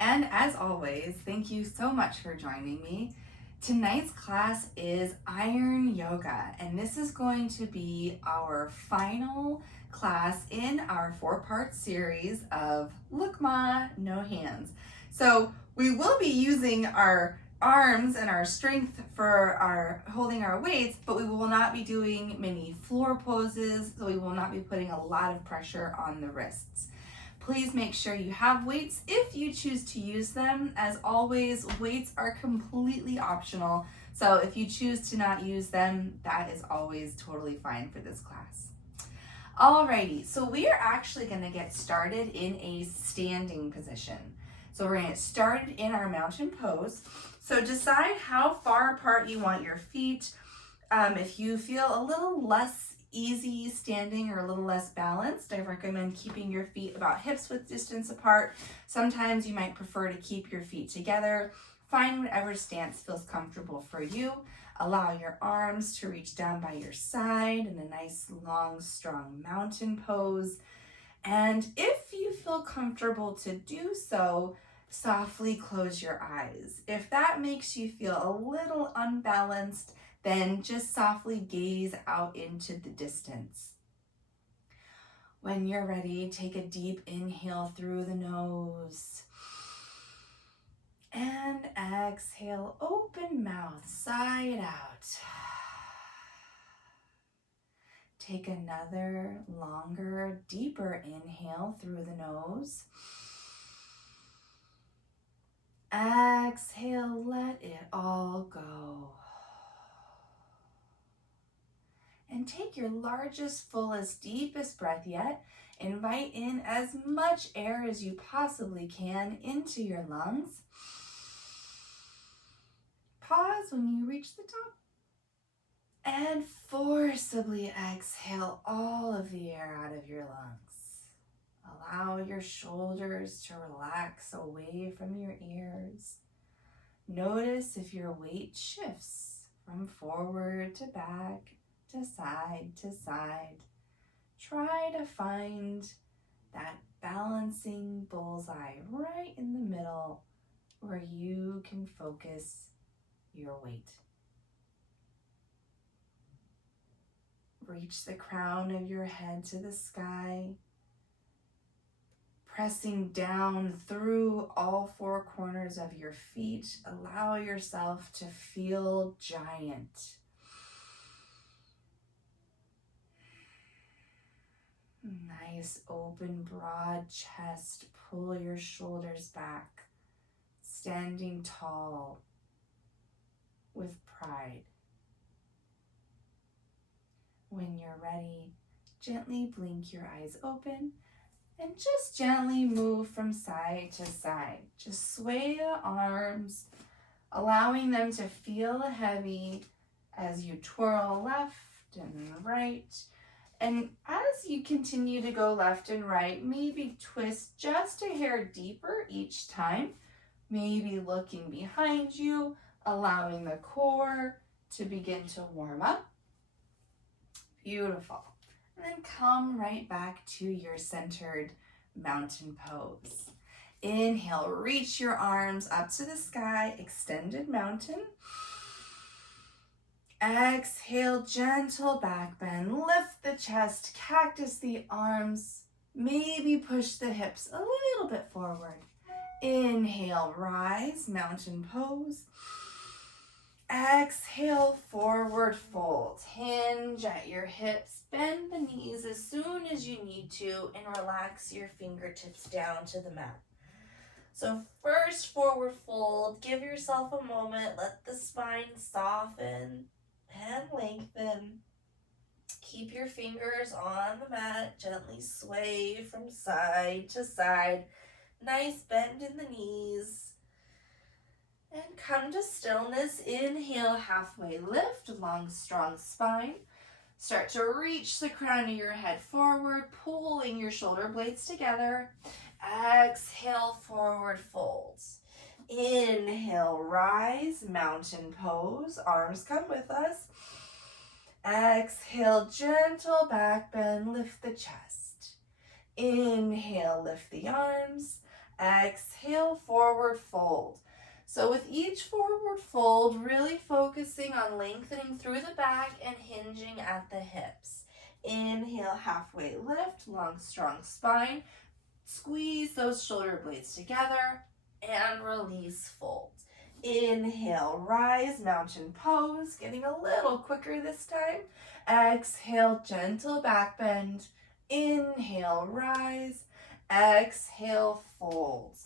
And as always, thank you so much for joining me. Tonight's class is Iron Yoga, and this is going to be our final class in our 4-part series of Look Ma, No Hands. So we will be using our arms and our strength for our holding our weights, but we will not be doing many floor poses, so we will not be putting a lot of pressure on the wrists. Please make sure you have weights if you choose to use them. As always, weights are completely optional, so if you choose to not use them, that is always totally fine for this class. Alrighty, so we are actually going to get started in a standing position. So we're going to get started in our mountain pose. So decide how far apart you want your feet. If you feel a little less easy standing or a little less balanced, I recommend keeping your feet about hips width distance apart. Sometimes you might prefer to keep your feet together. Find whatever stance feels comfortable for you. Allow your arms to reach down by your side in a nice, long, strong mountain pose. And if you feel comfortable to do so, softly close your eyes. If that makes you feel a little unbalanced, then just softly gaze out into the distance. When you're ready, take a deep inhale through the nose. And exhale, open mouth, side out. Take another longer, deeper inhale through the nose. Exhale, let it all go. And take your largest, fullest, deepest breath yet. Invite in as much air as you possibly can into your lungs. Pause when you reach the top. And forcibly exhale all of the air out of your lungs. Allow your shoulders to relax away from your ears. Notice if your weight shifts from forward to back, to side to side. Try to find that balancing bullseye right in the middle where you can focus your weight. Reach the crown of your head to the sky, pressing down through all 4 corners of your feet. Allow yourself to feel giant. Nice open, broad chest. Pull your shoulders back, standing tall with pride. When you're ready, gently blink your eyes open and just gently move from side to side. Just sway the arms, allowing them to feel heavy as you twirl left and right. And as you continue to go left and right, maybe twist just a hair deeper each time. Maybe looking behind you, allowing the core to begin to warm up. Beautiful. And then come right back to your centered mountain pose. Inhale, reach your arms up to the sky, extended mountain. Exhale, gentle back bend, lift the chest, cactus the arms, maybe push the hips a little bit forward. Inhale, rise, mountain pose. Exhale, forward fold. Hinge at your hips, bend the knees as soon as you need to, and relax your fingertips down to the mat. So first, forward fold. Give yourself a moment. Let the spine soften and lengthen. Keep your fingers on the mat. Gently sway from side to side. Nice bend in the knees. And come to stillness. Inhale, halfway lift, long, strong spine. Start to reach the crown of your head forward, pulling your shoulder blades together. Exhale, forward fold. Inhale, rise, mountain pose. Arms come with us. Exhale, gentle back bend, lift the chest. Inhale, lift the arms. Exhale, forward fold. So with each forward fold, really focusing on lengthening through the back and hinging at the hips. Inhale, halfway lift, long, strong spine. Squeeze those shoulder blades together and release, fold. Inhale, rise, mountain pose, getting a little quicker this time. Exhale, gentle back bend. Inhale, rise. Exhale, fold.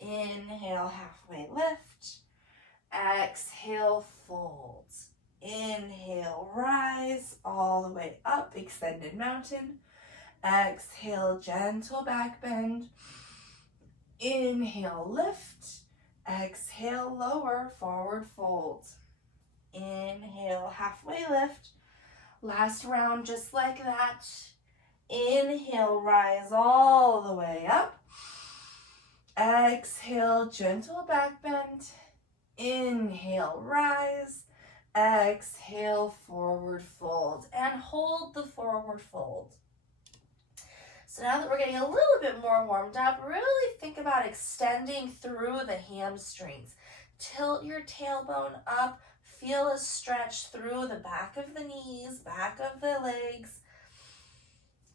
Inhale, halfway lift. Exhale, fold. Inhale, rise all the way up, extended mountain. Exhale, gentle back bend. Inhale, lift. Exhale, lower, forward fold. Inhale, halfway lift. Last round just like that. Inhale, rise all the way up. Exhale, gentle back bend. Inhale, rise. Exhale, forward fold. And hold the forward fold. So now that we're getting a little bit more warmed up, really think about extending through the hamstrings. Tilt your tailbone up. Feel a stretch through the back of the knees, back of the legs.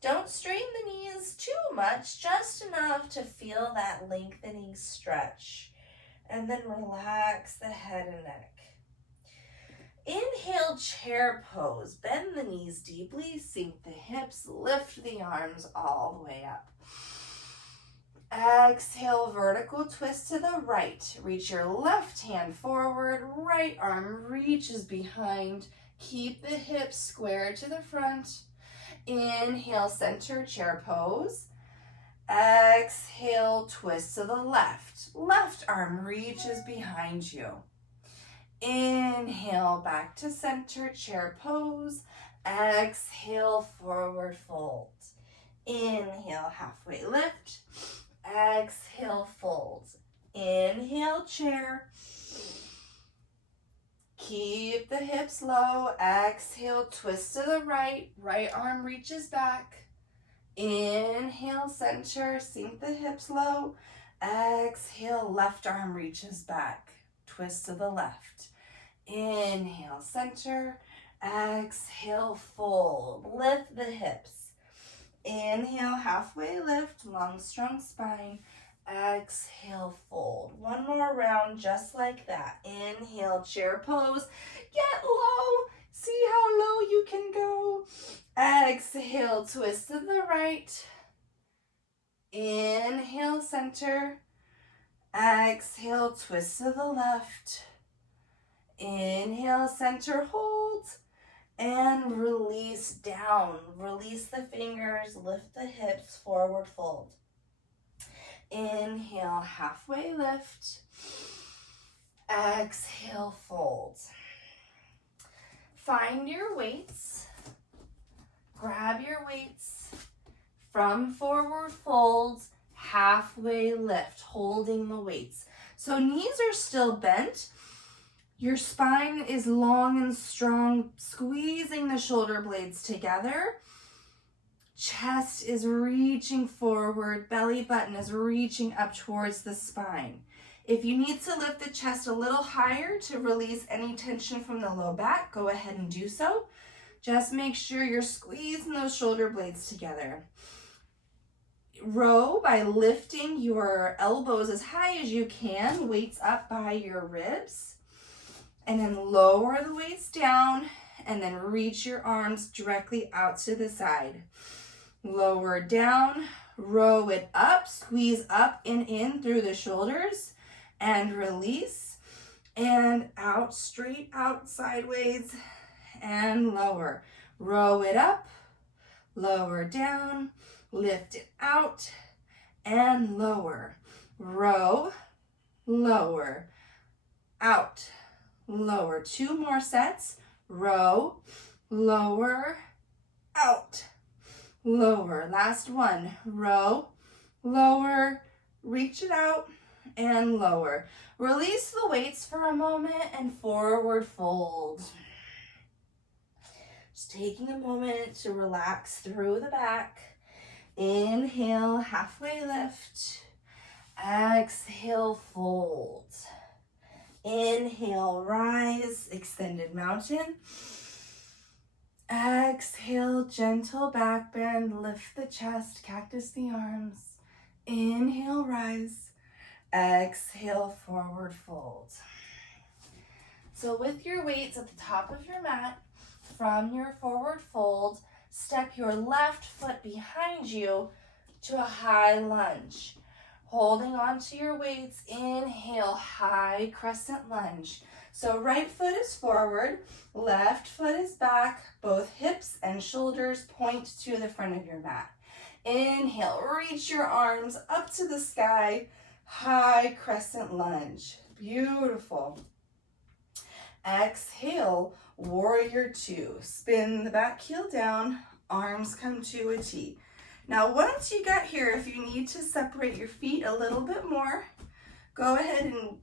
Don't strain the knees too much, just enough to feel that lengthening stretch. And then relax the head and neck. Inhale, chair pose. Bend the knees deeply, sink the hips, lift the arms all the way up. Exhale, vertical twist to the right. Reach your left hand forward, right arm reaches behind. Keep the hips square to the front. Inhale, center chair pose. Exhale, twist to the left. Left arm reaches behind you. Inhale, back to center chair pose. Exhale, forward fold. Inhale, halfway lift. Exhale, fold. Inhale, chair. Keep the hips low. Exhale, twist to the right. Right arm reaches back. Inhale, center. Sink the hips low. Exhale, left arm reaches back. Twist to the left. Inhale, center. Exhale, fold. Lift the hips. Inhale, halfway lift. Long, strong spine. Exhale, fold. One more round just like that. Inhale, chair pose. Get low. See how low you can go. Exhale, twist to the right. Inhale, center. Exhale, twist to the left. Inhale, center, hold. And release down. Release the fingers, lift the hips, forward fold. Inhale, halfway lift. Exhale, fold. Find your weights. Grab your weights from forward fold, halfway lift, holding the weights. So knees are still bent. Your spine is long and strong, squeezing the shoulder blades together. Chest is reaching forward, belly button is reaching up towards the spine. If you need to lift the chest a little higher to release any tension from the low back, go ahead and do so. Just make sure you're squeezing those shoulder blades together. Row by lifting your elbows as high as you can, weights up by your ribs. And then lower the weights down and then reach your arms directly out to the side. Lower down, row it up, squeeze up and in through the shoulders and release. And out, straight out, sideways and lower. Row it up, lower down, lift it out and lower. Row, lower, out. Lower. 2 more sets. Row, lower, out, lower. Last one. Row, lower, reach it out, and lower. Release the weights for a moment and forward fold. Just taking a moment to relax through the back. Inhale, halfway lift. Exhale, fold. Inhale, rise, extended mountain. Exhale, gentle back bend, lift the chest, cactus the arms. Inhale, rise. Exhale, forward fold. So with your weights at the top of your mat, from your forward fold, step your left foot behind you to a high lunge. Holding on to your weights, inhale, high crescent lunge. So right foot is forward, left foot is back, both hips and shoulders point to the front of your mat. Inhale, reach your arms up to the sky, high crescent lunge. Beautiful. Exhale, warrior two. Spin the back heel down, arms come to a T. Now, once you get here, if you need to separate your feet a little bit more, go ahead and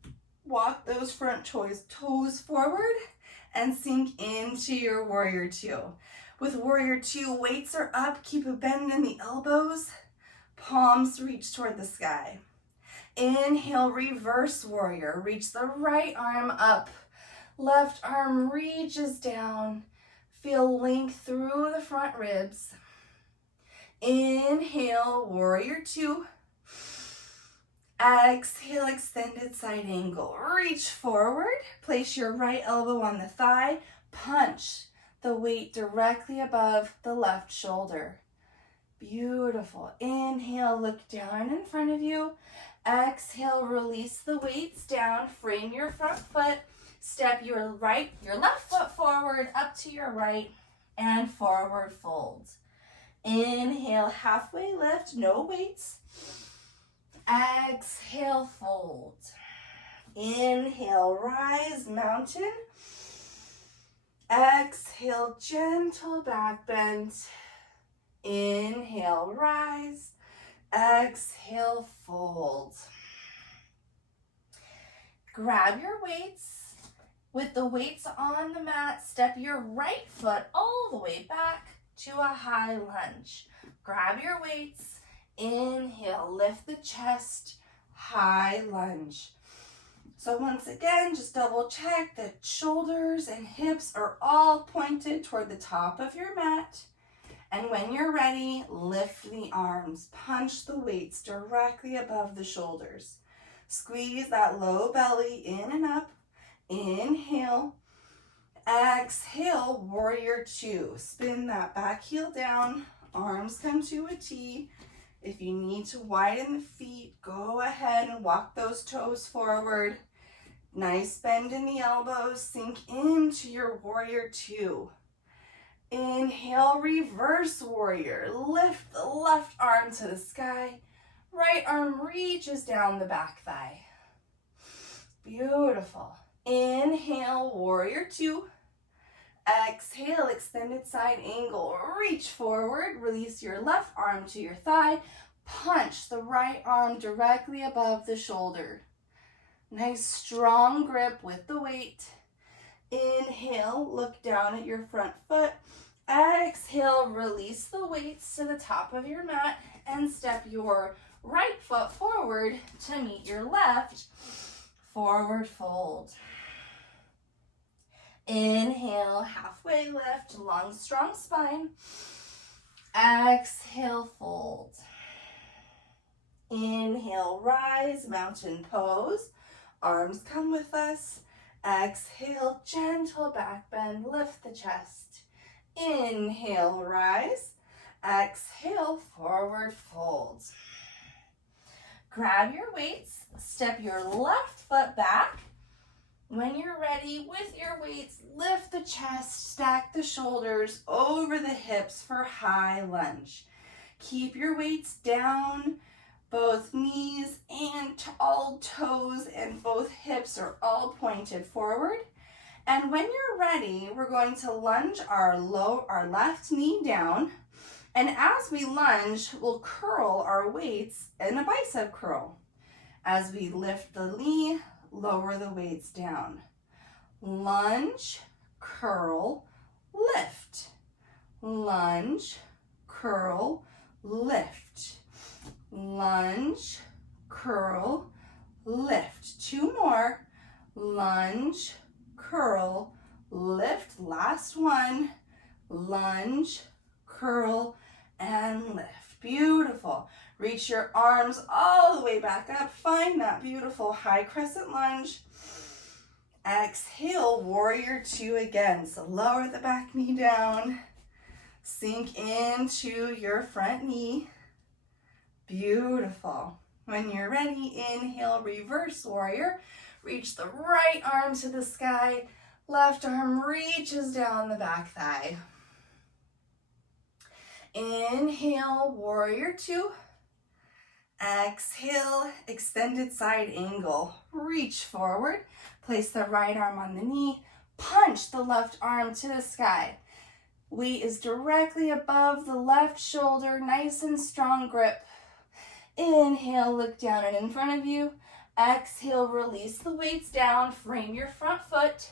walk those front toes forward and sink into your warrior two. With warrior two, weights are up, keep a bend in the elbows, palms reach toward the sky. Inhale, reverse warrior. Reach the right arm up, left arm reaches down. Feel length through the front ribs. Inhale, warrior two. Exhale, extended side angle. Reach forward, place your right elbow on the thigh, punch the weight directly above the left shoulder. Beautiful. Inhale, look down in front of you. Exhale, release the weights down, frame your front foot, step your left foot forward up to your right, and forward fold. Inhale, halfway lift, no weights. Exhale, fold. Inhale, rise, mountain. Exhale, gentle back bend. Inhale, rise. Exhale, fold. Grab your weights. With the weights on the mat, step your right foot all the way back to a high lunge. Grab your weights. Inhale, lift the chest, high lunge. So once again, just double check that shoulders and hips are all pointed toward the top of your mat. And when you're ready, lift the arms. Punch the weights directly above the shoulders. Squeeze that low belly in and up. Inhale. Exhale, warrior two. Spin that back heel down. Arms come to a T. If you need to widen the feet, go ahead and walk those toes forward. Nice bend in the elbows. Sink into your warrior two. Inhale, reverse warrior. Lift the left arm to the sky. Right arm reaches down the back thigh. Beautiful. Inhale, warrior two. Exhale, extended side angle. Reach forward. Release your left arm to your thigh. Punch the right arm directly above the shoulder. Nice strong grip with the weight. Inhale, look down at your front foot. Exhale, release the weights to the top of your mat and step your right foot forward to meet your left. Forward fold. Inhale, halfway lift, long, strong spine. Exhale, fold. Inhale, rise, mountain pose. Arms come with us. Exhale, gentle back bend, lift the chest. Inhale, rise. Exhale, forward fold. Grab your weights, step your left foot back. When you're ready, with your weights, lift the chest, stack the shoulders over the hips for high lunge. Keep your weights down, both knees and all toes and both hips are all pointed forward. And when you're ready, we're going to lunge our left knee down. And as we lunge, we'll curl our weights in a bicep curl. As we lift the knee, lower the weights down. Lunge, curl, lift. Lunge, curl, lift. Lunge, curl, lift. 2 more. Lunge, curl, lift. Last one. Lunge, curl, and lift. Beautiful. Reach your arms all the way back up. Find that beautiful high crescent lunge. Exhale, warrior 2 again. So lower the back knee down. Sink into your front knee. Beautiful. When you're ready, inhale, reverse warrior. Reach the right arm to the sky. Left arm reaches down the back thigh. Inhale, warrior 2. Exhale, extended side angle. Reach forward. Place the right arm on the knee. Punch the left arm to the sky. Weight is directly above the left shoulder. Nice and strong grip. Inhale, look down and in front of you. Exhale, release the weights down. Frame your front foot.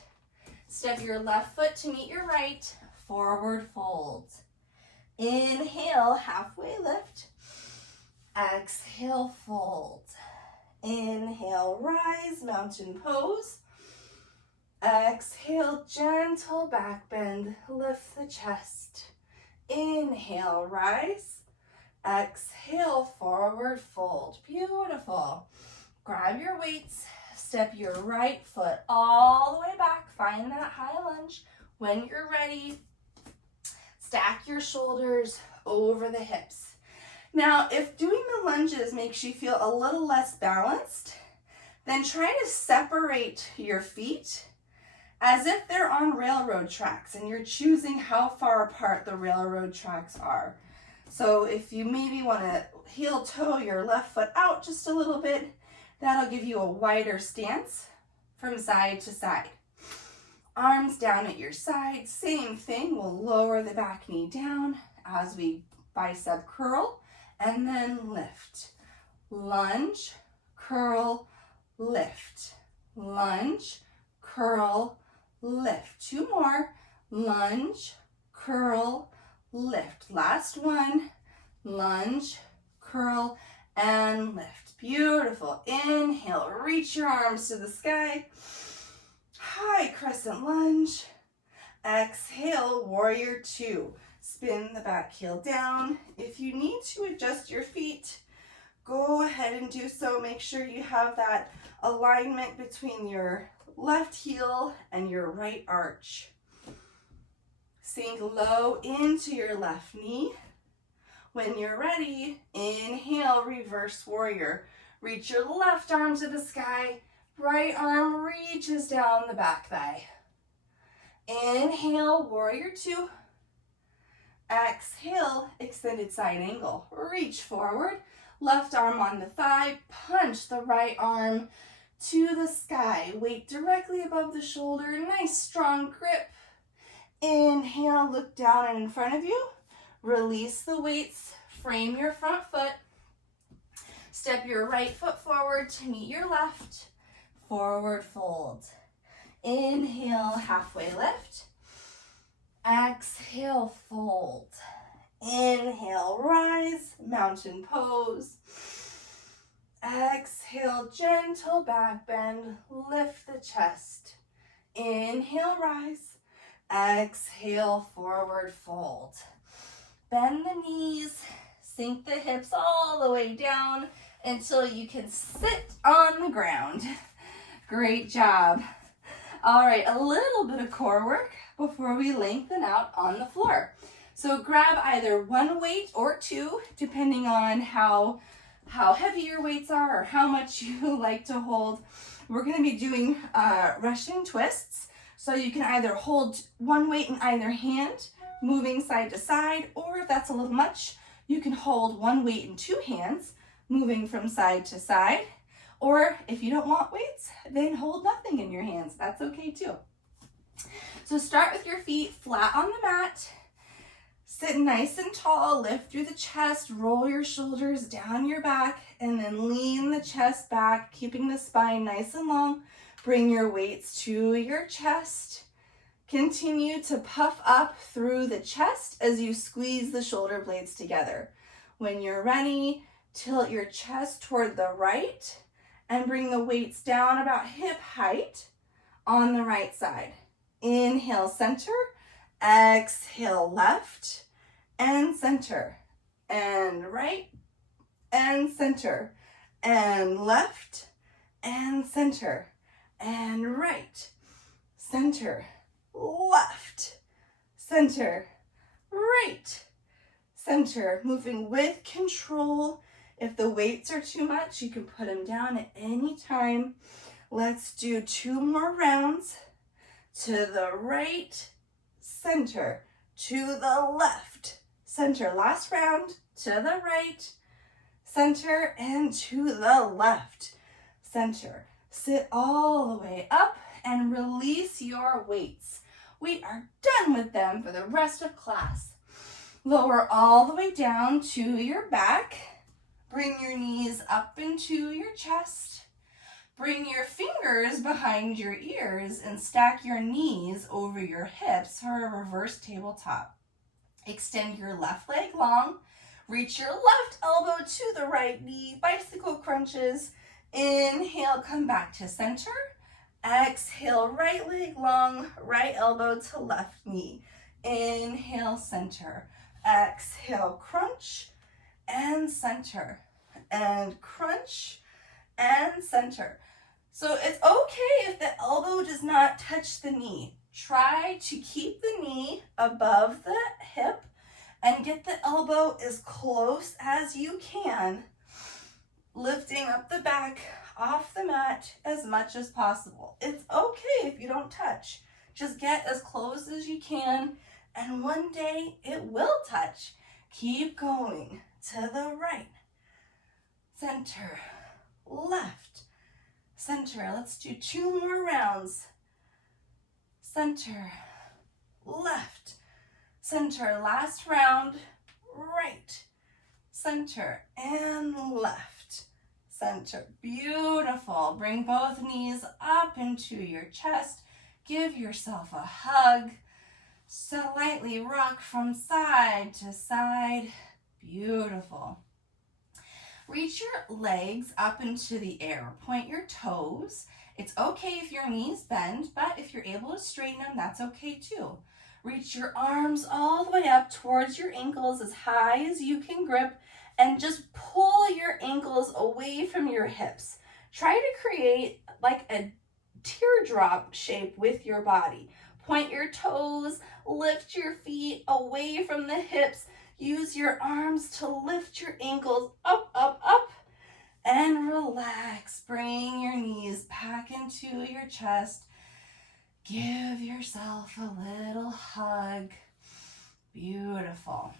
Step your left foot to meet your right. Forward fold. Inhale, halfway lift. Exhale, fold. Inhale, rise, mountain pose. Exhale, gentle back bend. Lift the chest. Inhale, rise. Exhale, forward fold. Beautiful. Grab your weights. Step your right foot all the way back. Find that high lunge. When you're ready, stack your shoulders over the hips. Now, if doing the lunges makes you feel a little less balanced, then try to separate your feet as if they're on railroad tracks and you're choosing how far apart the railroad tracks are. So if you maybe want to heel toe your left foot out just a little bit, that'll give you a wider stance from side to side. Arms down at your side, same thing. We'll lower the back knee down as we bicep curl and then lift. Lunge, curl, lift. Lunge, curl, lift. 2 more. Lunge, curl, lift. Last one. Lunge, curl, and lift. Beautiful. Inhale, reach your arms to the sky. High crescent lunge. Exhale, warrior 2. Spin the back heel down. If you need to adjust your feet, go ahead and do so. Make sure you have that alignment between your left heel and your right arch. Sink low into your left knee. When you're ready, inhale, reverse warrior. Reach your left arm to the sky. Right arm reaches down the back thigh. Inhale, warrior 2. Exhale, extended side angle. Reach forward. Left arm on the thigh. Punch the right arm to the sky. Weight directly above the shoulder. Nice strong grip. Inhale, look down and in front of you. Release the weights. Frame your front foot. Step your right foot forward to meet your left. Forward fold. Inhale, halfway lift. Exhale, fold. Inhale, rise, mountain pose. Exhale, gentle back bend. Lift the chest. Inhale, rise. Exhale, forward fold. Bend the knees. Sink the hips all the way down until you can sit on the ground. Great job. All right, a little bit of core work before we lengthen out on the floor. So grab either one weight or 2, depending on how heavy your weights are or how much you like to hold. We're going to be doing Russian twists. So you can either hold one weight in either hand, moving side to side, or if that's a little much, you can hold one weight in 2 hands, moving from side to side. Or if you don't want weights, then hold nothing in your hands. That's okay too. So start with your feet flat on the mat. Sit nice and tall, lift through the chest, roll your shoulders down your back, and then lean the chest back, keeping the spine nice and long. Bring your weights to your chest. Continue to puff up through the chest as you squeeze the shoulder blades together. When you're ready, Tilt your chest toward the right and bring the weights down about hip height on the right side. Inhale, center. Exhale, left and center. And right and center. And left and center. And right, center, left, center, right, center. Moving with control. If the weights are too much, you can put them down at any time. Let's do 2 more rounds. To the right, center, to the left, center. Last round, to the right, center, and to the left, center. Sit all the way up and release your weights. We are done with them for the rest of class. Lower all the way down to your back. Bring your knees up into your chest. Bring your fingers behind your ears and stack your knees over your hips for a reverse tabletop. Extend your left leg long. Reach your left elbow to the right knee, bicycle crunches. Inhale, come back to center. Exhale, right leg long, right elbow to left knee. Inhale, center. Exhale, crunch and center. And crunch and center. So it's okay if the elbow does not touch the knee. Try to keep the knee above the hip and get the elbow as close as you can, lifting up the back off the mat as much as possible. It's okay if you don't touch. Just get as close as you can, and one day it will touch. Keep going to the right, center, left, center. Let's do 2 more rounds. Center, left, center. Last round, right, center, and left, center. Beautiful. Bring both knees up into your chest. Give yourself a hug. Slightly rock from side to side. Beautiful. Reach your legs up into the air. Point your toes. It's okay if your knees bend, but if you're able to straighten them, that's okay too. Reach your arms all the way up towards your ankles as high as you can grip, and just pull your ankles away from your hips. Try to create like a teardrop shape with your body. Point your toes, lift your feet away from the hips. Use your arms to lift your ankles up, up, up, and relax. Bring your knees back into your chest. Give yourself a little hug. Beautiful.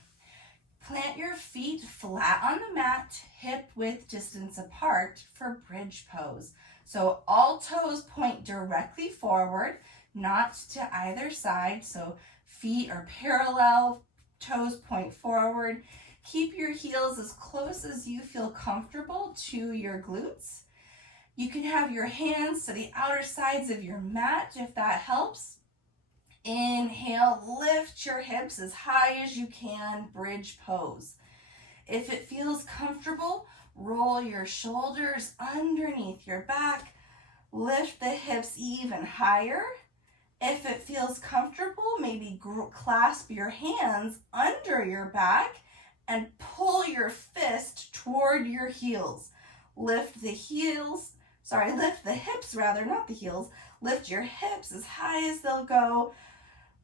Plant your feet flat on the mat, hip width distance apart for bridge pose. So all toes point directly forward, not to either side. So feet are parallel, toes point forward. Keep your heels as close as you feel comfortable to your glutes. You can have your hands to the outer sides of your mat if that helps. Inhale, lift your hips as high as you can, bridge pose. If it feels comfortable, roll your shoulders underneath your back. Lift the hips even higher. If it feels comfortable, maybe clasp your hands under your back and pull your fist toward your heels. Lift the hips rather, not the heels. Lift your hips as high as they'll go.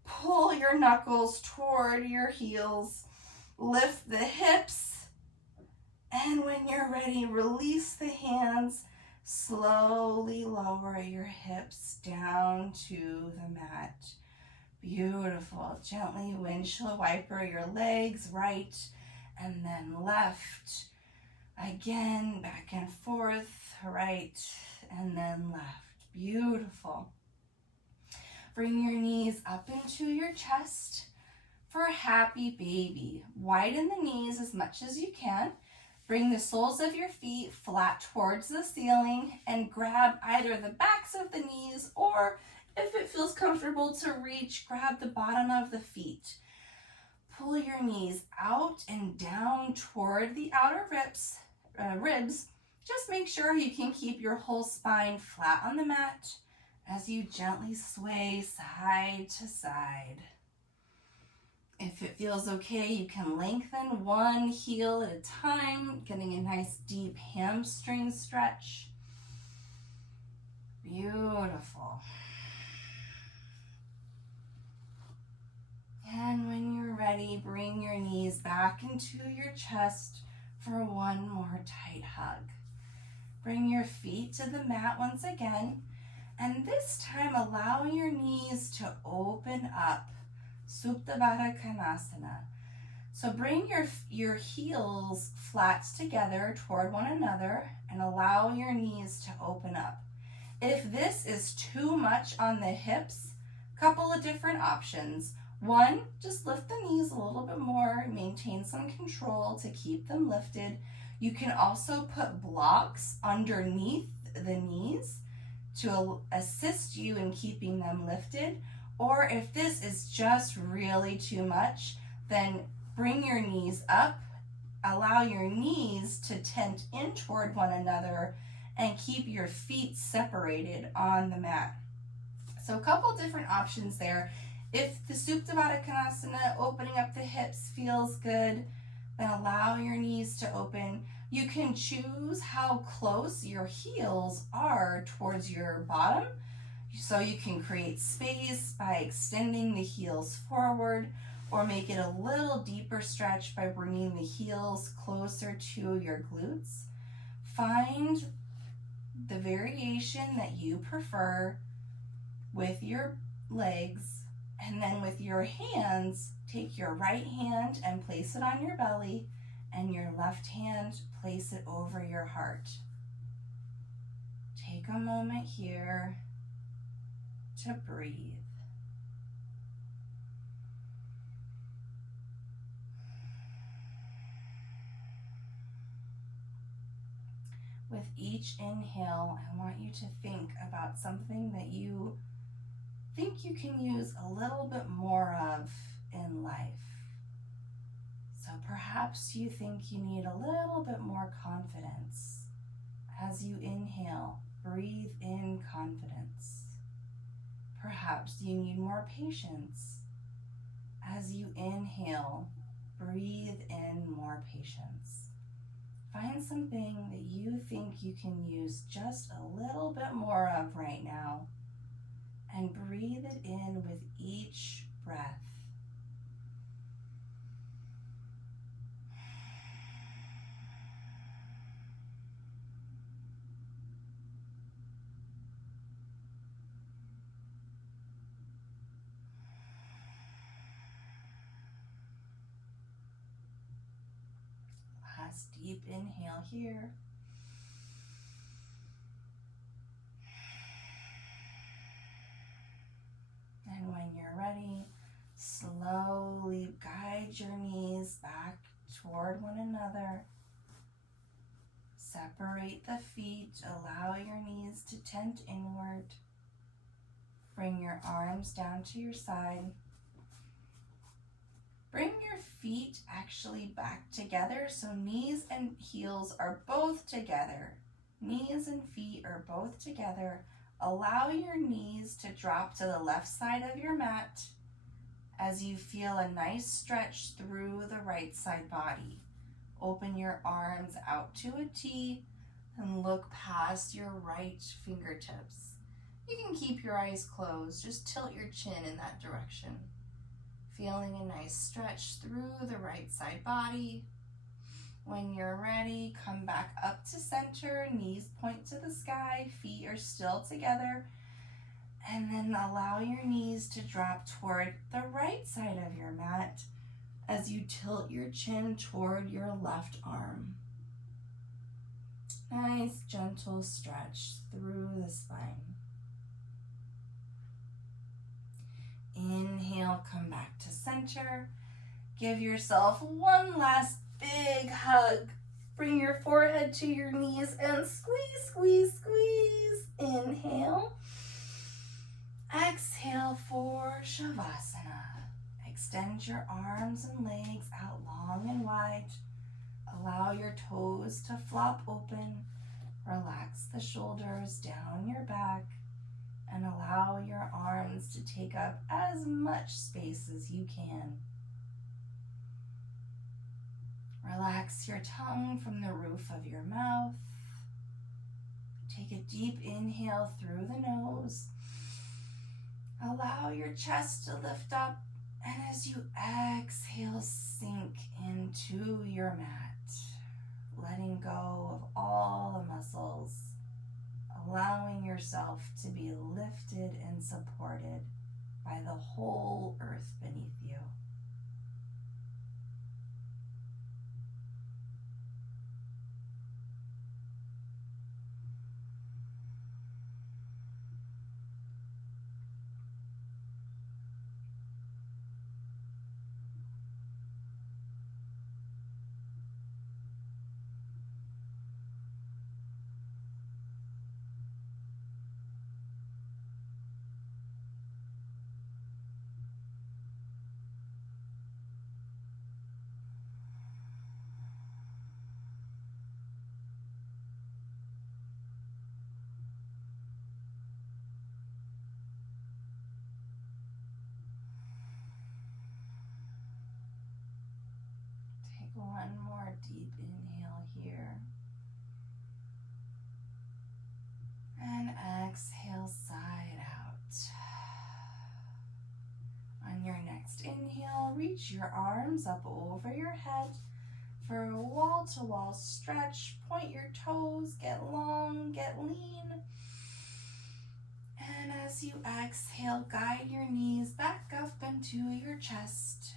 Pull your knuckles toward your heels. Lift the hips. And when you're ready, release the hands. Slowly lower your hips down to the mat. Beautiful. Gently windshield wiper your legs right and then left. Again, back and forth, right and then left. Beautiful. Bring your knees up into your chest for a happy baby. Widen the knees as much as you can. Bring the soles of your feet flat towards the ceiling and grab either the backs of the knees, or if it feels comfortable to reach, grab the bottom of the feet. Pull your knees out and down toward the outer ribs ribs, just make sure you can keep your whole spine flat on the mat as you gently sway side to side. If it feels okay, you can lengthen one heel at a time, getting a nice deep hamstring stretch. Beautiful. And when you're ready, bring your knees back into your chest for one more tight hug. Bring your feet to the mat once again, and this time allow your knees to open up. Supta Baddha Konasana. So bring your heels flat together toward one another and allow your knees to open up. If this is too much on the hips, couple of different options. One, just lift the knees a little bit more, maintain some control to keep them lifted. You can also put blocks underneath the knees to assist you in keeping them lifted. Or if this is just really too much, then bring your knees up, allow your knees to tent in toward one another, and keep your feet separated on the mat. So a couple different options there. If the Supta Baddha Konasana, opening up the hips, feels good, then allow your knees to open. You can choose how close your heels are towards your bottom. So you can create space by extending the heels forward, or make it a little deeper stretch by bringing the heels closer to your glutes. Find the variation that you prefer with your legs, and then with your hands, take your right hand and place it on your belly, and your left hand, place it over your heart. Take a moment here to breathe. With each inhale, I want you to think about something that you think you can use a little bit more of in life. So perhaps you think you need a little bit more confidence. As you inhale, breathe in confidence. Perhaps you need more patience. As you inhale, breathe in more patience. Find something that you think you can use just a little bit more of right now, and breathe it in with each breath. Last deep inhale here. And when you're ready, slowly guide your knees back toward one another. Separate the feet, allow your knees to tent inward. Bring your arms down to your side. Bring your feet actually back together, so knees and heels are both together. Knees and feet are both together. Allow your knees to drop to the left side of your mat as you feel a nice stretch through the right side body. Open your arms out to a T and look past your right fingertips. You can keep your eyes closed, just tilt your chin in that direction. Feeling a nice stretch through the right side body. When you're ready, come back up to center, knees point to the sky, feet are still together, and then allow your knees to drop toward the right side of your mat as you tilt your chin toward your left arm. Nice gentle stretch through the spine. Inhale, come back to center. Give yourself one last big hug. Bring your forehead to your knees and squeeze, squeeze, squeeze. Inhale. Exhale for Shavasana. Extend your arms and legs out long and wide. Allow your toes to flop open. Relax the shoulders down your back and allow your arms to take up as much space as you can. Relax your tongue from the roof of your mouth. Take a deep inhale through the nose. Allow your chest to lift up, and as you exhale, sink into your mat, letting go of all the muscles, allowing yourself to be lifted and supported by the whole earth beneath you. Take one more deep inhale here. And exhale, side out. On your next inhale, reach your arms up over your head for a wall-to-wall stretch. Point your toes, get long, get lean. And as you exhale, guide your knees back up into your chest.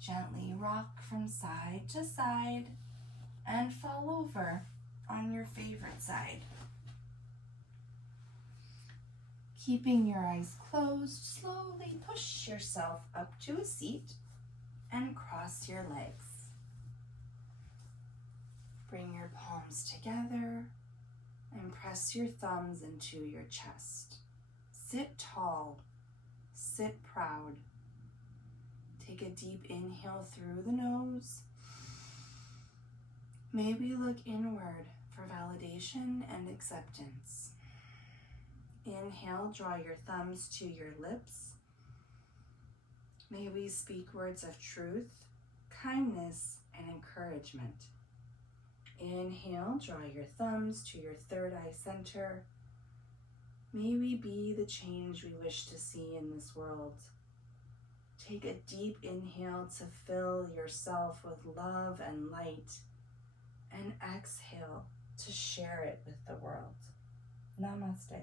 Gently rock from side to side and fall over on your favorite side. Keeping your eyes closed, slowly push yourself up to a seat and cross your legs. Bring your palms together and press your thumbs into your chest. Sit tall, sit proud. Take a deep inhale through the nose. Maybe look inward for validation and acceptance. Inhale, draw your thumbs to your lips. May we speak words of truth, kindness, and encouragement. Inhale, draw your thumbs to your third eye center. May we be the change we wish to see in this world. Take a deep inhale to fill yourself with love and light, and exhale to share it with the world. Namaste.